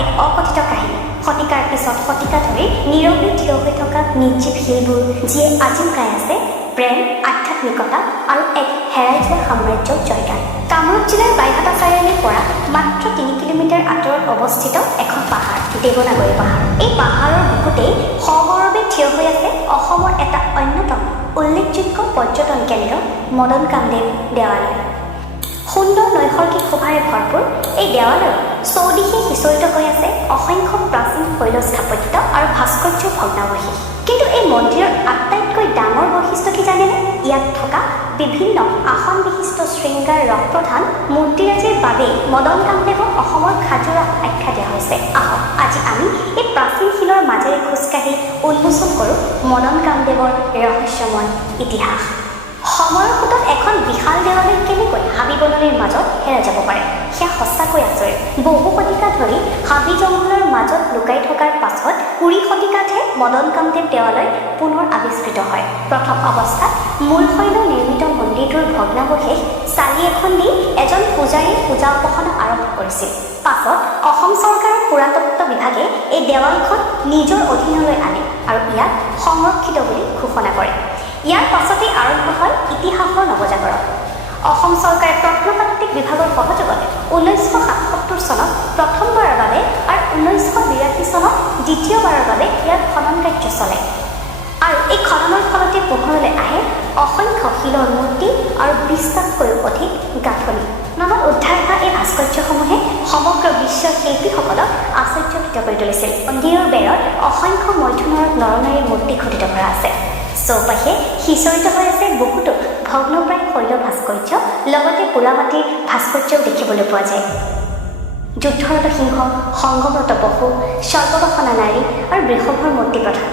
এক অকথিত কাহিনী। শতিকাৰ পিছত শতিকা ধৰি নীৰৱে থিয় হৈ থকা নিৰ্জীৱ শিলবোৰ যিয়ে আজিও গাই আছে প্ৰেম, আধ্যাত্মিকতা আৰু এক হেৰাই যোৱা সাম্ৰাজ্যৰ জয়গান। কামৰূপ জিলাৰ বাইহাটা চাৰিআলিৰ পৰা মাত্ৰ 3 কিলোমিটাৰ আঁতৰত অৱস্থিত এখন পাহাৰ, দেৱনাগৰী পাহাৰ। এই পাহাৰৰ বুকুতেই সগৌৰৱে থিয় হৈ আছে অসমৰ এটা অন্যতম উল্লেখযোগ্য পৰ্যটন কেন্দ্ৰ মদন কামদেৱ দেৱালয়। সুন্দৰ নৈসৰ্গিক শোভাৰে ভৰপূৰ এই দেৱালয়ৰ চৌদিশে সিঁচৰিত হৈ আছে অসংখ্য প্ৰাচীন শৈল স্থাপত্য আৰু ভাস্কৰ্যৰ ভগ্নাৱশেষ। কিন্তু এই মন্দিৰৰ আটাইতকৈ ডাঙৰ বৈশিষ্ট্য কি জানেনে? ইয়াত থকা বিভিন্ন আসন বিশিষ্ট শৃংগাৰ ৰসপ্ৰধান মূৰ্তিৰাজিৰ বাবেই মদন কামদেৱক অসমৰ খাজোৰাহ আখ্যা দিয়া হৈছে। আহক আজি আমি এই প্ৰাচীন শিলৰ মাজেৰে খোজকাঢ়ি উন্মোচন কৰোঁ মদন কামদেৱৰ ৰহস্যময় ইতিহাস। সময়ৰ সোঁতত এখন বিশাল দেৱালয় কেনেকৈ হাবি বননিৰ মাজত হেৰাই যাব পাৰে সেয়া সঁচাকৈ আচৰিত। বহু শতিকা ধৰি হাবি জংঘলৰ মাজত লুকাই থকাৰ পাছত 20 শতিকাতহে মদন কামদেৱ দেৱালয় পুনৰ আৱিষ্কৃত হয়। প্ৰথম অৱস্থাত মূল শৈল নিৰ্মিত মন্দিৰটোৰ ভগ্নাৱশেষ চালি এখন দি এজন পূজাৰীয়ে পূজা উপাসনা আৰম্ভ কৰিছিল। পাছত অসম চৰকাৰৰ পুৰাতত্ত্ব বিভাগে এই দেৱালখন নিজৰ অধীনলৈ আনে আৰু ইয়াক সংৰক্ষিত বুলি ঘোষণা কৰে। ইয়াৰ পাছতেই আৰম্ভ হয় ইতিহাসৰ নৱজাগৰণ। অসম চৰকাৰে প্ৰত্নতাত্ত্বিক বিভাগৰ সহযোগত 1977 চনত প্ৰথমবাৰৰ বাবে আৰু 1982 চনত দ্বিতীয়বাৰৰ বাবে ইয়াৰ খনন কাৰ্য চলে। আৰু এই খননৰ ফলতে পোহৰলৈ আহে অসংখ্য শিলৰ মূৰ্তি আৰু 20টাতকৈও অধিক গাঁথনি। নামত উদ্ধাৰ হোৱা এই ভাস্কৰ্যসমূহে সমগ্ৰ বিশ্বৰ শিল্পীসকলক আশ্চৰ্যচকিত কৰি তুলিছিল। মন্দিৰৰ বেৰত অসংখ্য মৈথুনৰ নৰনাৰীৰ মূৰ্তি খোদিত কৰা আছে। চৌপাশে সিঁচৰিত হৈ আছে বহুতো ভগ্নপ্ৰায় শৈল ভাস্কৰ্য, লগতে পোৰামাটিৰ ভাস্কৰ্যও দেখিবলৈ পোৱা যায়। যুদ্ধৰত সিংহ, সংগমৰত পশু, স্বল্পবাসনা নাৰী আৰু বৃষভৰ মূৰ্তি প্ৰধান।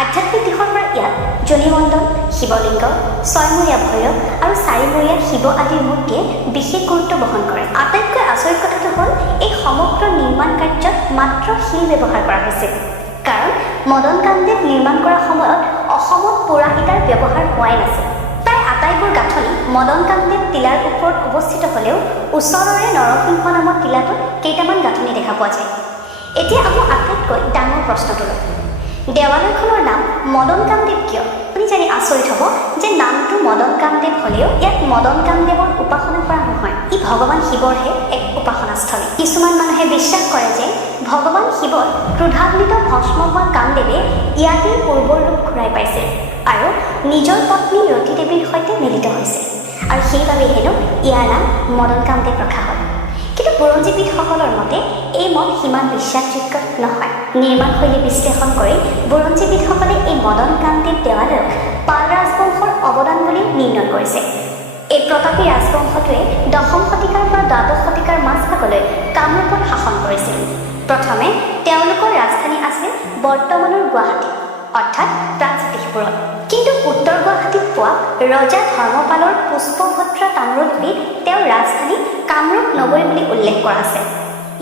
আধ্যাত্মিক দিশৰ পৰা ইয়াত জনিমণ্ডল, শিৱলিংগ, ছয়মূৰীয়া ভৈৰৱ আৰু চাৰিমূৰীয়া শিৱ আদিৰ মূৰ্তিয়ে বিশেষ গুৰুত্ব বহন কৰে। আটাইতকৈ আচৰিত কথাটো হ'ল এই সমগ্ৰ নিৰ্মাণ কাৰ্যত মাত্ৰ শিল ব্যৱহাৰ কৰা হৈছিল। কাৰণ মদন কামদেৱ নিৰ্মাণ কৰাৰ সময়ত অসমত পোৰা ইটাৰ ব্যৱহাৰ হোৱাই নাছিল। প্ৰায় আটাইবোৰ গাঁথনি মদন কামদেৱ টিলাৰ ওপৰত অৱস্থিত হ'লেও ওচৰৰে নৰসিংহ নামৰ টিলাটোত কেইটামান গাঁথনি দেখা পোৱা যায়। এতিয়া আকৌ আটাইতকৈ ডাঙৰ প্ৰশ্নটোলৈ, দেৱালয়খনৰ নাম মদন কামদেৱ কিয়? আপুনি জানি আচৰিত হ'ব যে নামটো মদন কামদেৱ হ'লেও ইয়াত মদন কামদেৱৰ উপাসনা কৰা নহয়। ই ভগৱান শিৱৰহে এক উপাসনাস্থলী। কিছুমান মানুহে বিশ্বাস কৰে যে ভগৱান শিৱৰ ক্ৰোধান্বিত ভস্ম হোৱা কামদেৱে ইয়াতেই পূৰ্বৰ ৰূপ ঘূৰাই পাইছিল আৰু নিজৰ পত্নী ৰতি দেৱীৰ সৈতে মিলিত হৈছিল আৰু সেইবাবেই হেনো ইয়াৰ নাম মদন কামদেৱ ৰখা হয়। কিন্তু বুৰঞ্জীবিদসকলৰ মতে এই মত সিমান বিশ্বাসযোগ্য নহয়। নিৰ্মাণশৈলী বিশ্লেষণ কৰি বুৰঞ্জীবিদসকলে এই মদন কামদেৱ দেৱালয়ক পাল ৰাজবংশৰ অৱদান বুলি নিৰ্ণয় কৰিছে। এই প্ৰতাপী ৰাজবংশটোৱে 10ম শতিকাৰ পৰা 12শ শতিকাৰ মাজভাগলৈ কামৰূপত শাসন কৰিছিল। প্ৰথমে তেওঁলোকৰ ৰাজধানী আছিল বৰ্তমানৰ গুৱাহাটী অৰ্থাৎ প্ৰাগজ্যোতিষপুৰত। কিন্তু উত্তৰ গুৱাহাটীত পোৱা ৰজা ধৰ্মপালৰ পুষ্পভদ্ৰা তাম্ৰলিপিত তেওঁৰ ৰাজধানী কামৰূপ নগৰী বুলি উল্লেখ কৰা আছে।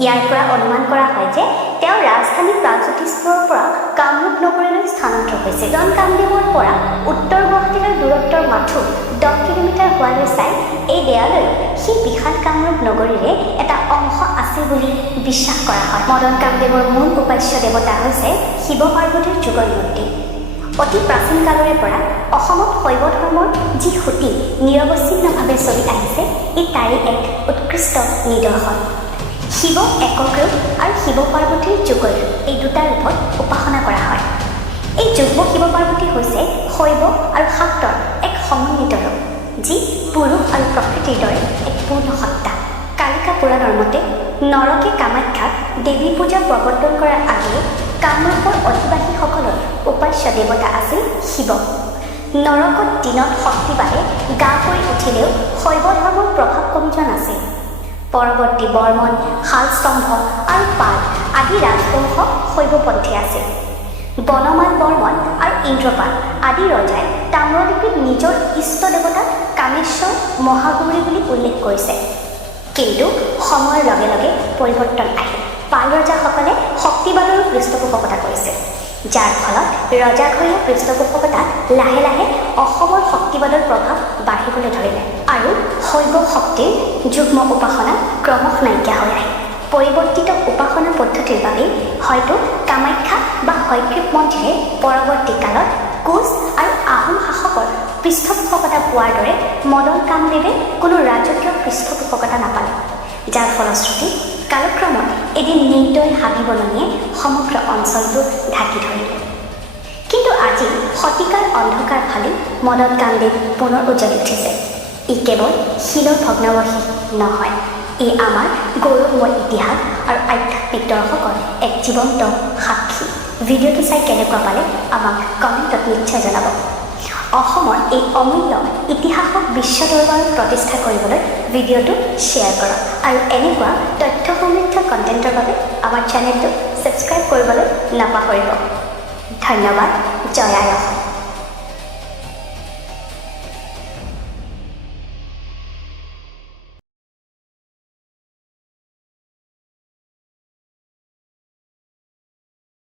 ইয়াৰ পৰা অনুমান কৰা হয় যে তেওঁ ৰাজধানী প্ৰাগজ্যোতিষপুৰৰ পৰা কামৰূপ নগৰীলৈ স্থানান্তৰ হৈছিল। মদন কামদেৱৰ পৰা উত্তৰ গুৱাহাটীলৈ দূৰত্বৰ মাথো 10 কিলোমিটাৰ হোৱালৈ চাই এই দেৱালয় সেই বিশাল কামৰূপ নগৰীৰে এটা অংশ আছিল বুলি বিশ্বাস কৰা হয়। মদন কামদেৱৰ মূল উপাস্য দেৱতা হৈছে শিৱ পাৰ্বতীৰ যুগল মূৰ্তি। অতি প্ৰাচীন কালৰে পৰা অসমত শৈৱ ধৰ্মৰ যি সুঁতি নিৰৱচ্ছিন্নভাৱে চলি আহিছে ই তাৰে এক উৎকৃষ্ট নিদৰ্শন। শিৱ একক ৰূপ আৰু শিৱ পাৰ্বতীৰ যুগল ৰূপ এই দুটা ৰূপত উপাসনা কৰা হয়। এই যুগ্ম শিৱ পাৰ্বতী হৈছে শৈৱ আৰু শাক্তৰ এক সমন্বিত ৰূপ, যি পুৰুষ আৰু প্ৰকৃতিৰ দৰে এক পূৰ্ণ সত্তা। কালিকা পুৰাণৰ মতে নৰকে কামাখ্যাক দেৱী পূজা প্ৰৱৰ্তন কৰাৰ আগেয়ে কামৰূপৰ অধিবাসীসকলৰ উপাস্য দেৱতা আছিল শিৱ। নৰকত দিনত শক্তি বাঢ়ে গা কৰি উঠিলেও শৈৱ ধৰ্মৰ প্ৰভাৱ কমি যোৱা নাছিল। পৰৱৰ্তী বৰ্মন, শালস্তম্ভ আৰু পাল আদি ৰাজবংশ শৈৱপন্থী আছিল। বনমাল বৰ্মন আৰু ইন্দ্ৰপাল আদি ৰজাই তাম্ৰলিপিত নিজৰ ইষ্ট দেৱতাক কামেশ্বৰ, মহাগৌৰী বুলি উল্লেখ কৰিছে। কিন্তু সময়ৰ লগে লগে পৰিৱৰ্তন আহিল। পাল ৰজাসকলে শক্তিবাদৰো পৃষ্ঠপোষকতা কৰিছিল, যাৰ ফলত ৰজাঘৰীয়া পৃষ্ঠপোষকতাত লাহে লাহে অসমৰ শক্তিবাদৰ প্ৰভাৱ বাঢ়িবলৈ ধৰিলে আৰু শৈৱ শক্তিৰ যুগ্ম উপাসনা ক্ৰমশ নাইকিয়া হৈ আহিল। পৰিৱৰ্তিত উপাসনা পদ্ধতিৰ বাবে হয়তো কামাখ্যা বা হয়গ্ৰীৱ মন্দিৰে পৰৱৰ্তী কালত কোচ আৰু আহোম শাসকৰ পৃষ্ঠপোষকতা পোৱাৰ দৰে মদন কামদেৱে কোনো ৰাজকীয় পৃষ্ঠপোষকতা নাপালে, যাৰ ফলশ্ৰুতি কালক্ৰমত এদিন নিৰ্দয় হাবি বননিয়ে সমগ্ৰ অঞ্চলটো ঢাকি ধৰিলে। কিন্তু আজি শতিকাৰ অন্ধকাৰ ফালি মদন কামদেৱ পুনৰ উজ্বলি উঠিছে। ই কেৱল শিলৰ ভগ্নাৱশেষ নহয়, ই আমাৰ গৌৰৱময় ইতিহাস আৰু আধ্যাত্মিক দৰ্শকৰ এক জীৱন্ত সাক্ষী। ভিডিঅ'টো চাই কেনেকুৱা পালে আমাক কমেণ্টত নিশ্চয় জনাব। অসমৰ এই অমূল্য ইতিহাসক বিশ্ব দৰবাৰত প্ৰতিষ্ঠা কৰিবলৈ ভিডিঅ'টো শ্বেয়াৰ কৰক আৰু এনেকুৱা তথ্য সমৃদ্ধ কণ্টেণ্টৰ বাবে আমাৰ চেনেলটো ছাবস্ক্ৰাইব কৰিবলৈ নাপাহৰিব। ধন্যবাদ। জয় আই অসম।